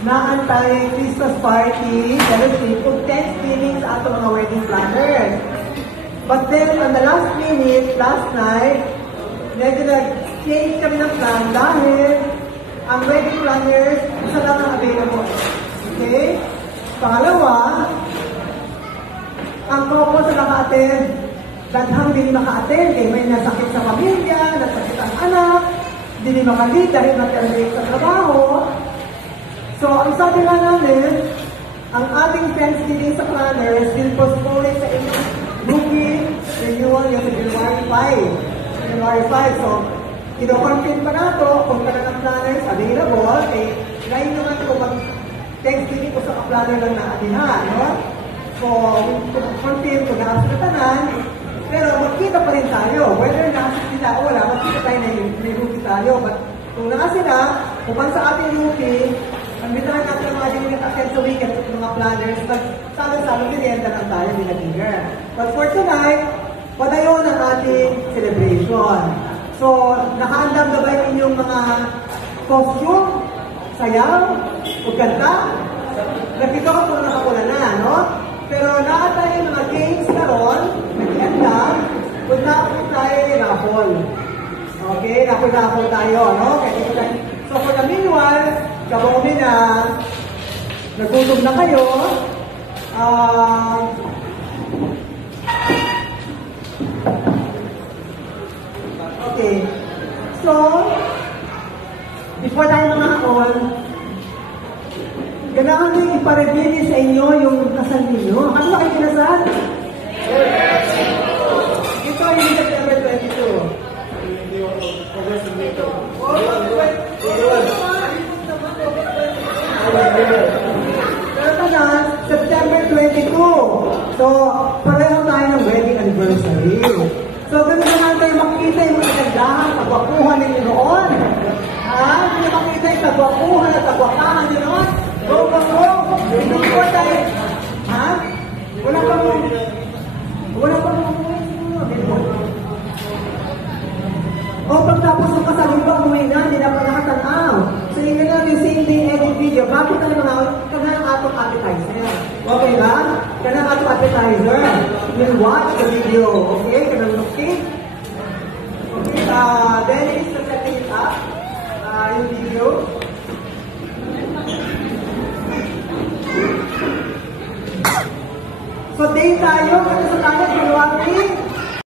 naantay Christmas party, fellowship, kung 10 feelings sa ato mga wedding planners. But then, on the last minute, last night, medyo nag-change kami ng plan dahil ang wedding planners, isa lang ang available. Okay? Pangalawa, ang couple sa naka-attend, daghang hindi maka-attend, eh, may nasakit sa pamilya, nasakit ang anak, hindi maka-lead dahil nag-terminate sa trabaho. So, ang sabi nga namin, ang ating Thanksgiving sa planners will postpone sa inyong booking renewal yung January 5. January 5. So, ino-confirm pa na ito kung talagang planners available, eh, ngayon naman kung mag-Thanksgiving ko sa ka-planner lang na adihan, no? So, confirm kung nakasiratanan, pero magkita pa rin tayo. Whether nasa sila o wala, magkita tayo na may rookie tayo. But kung naka sila, kung sa ating rookie, ambitahan natin ang mga dinigit attend sa weekend at mga planners, but salo-salo merienda lang tayo, dinagigger. But for tonight, padayon ang ating celebration. So, nakaandam na ba yung inyong mga costume, sayaw, o kanta? Nakita ko kung nakapula na, no? Pero nakatay yung mga games karon, nag-enda, kung nakapun tayo yung raffle. Okay, raffle tayo, no? So for the meanwhile, kabomi na, nagutom na kayo, okay. So, before tayo mga hakol, ganahan nyo iparebili sa inyo yung kasal ninyo. Ano ba kayo kinasal? Ito ay September 22. Pero tanan, September 22. So, pareho tayo ng wedding anniversary. So, ganun naman tayo makikita yung mga kagandahan, kagwapuhan ninyo noon. Ha? Hindi makikita yung kagwapuhan at kagwapahan nyo noon. Go, go, go! Hindi ko tayo. Ha? Wala pang o pagtapos ng kasaluba, umuwi na, hindi na pa nakatanaw. So, yun lang yung same day edit video. Bakit na mga kanang atong appetizer? Okay ba? Kanang atong appetizer. You'll watch the video. Okay? Kanang looking. Okay, then is to setting it up. Yung video. So, day tayo. Kasi sa tayo, January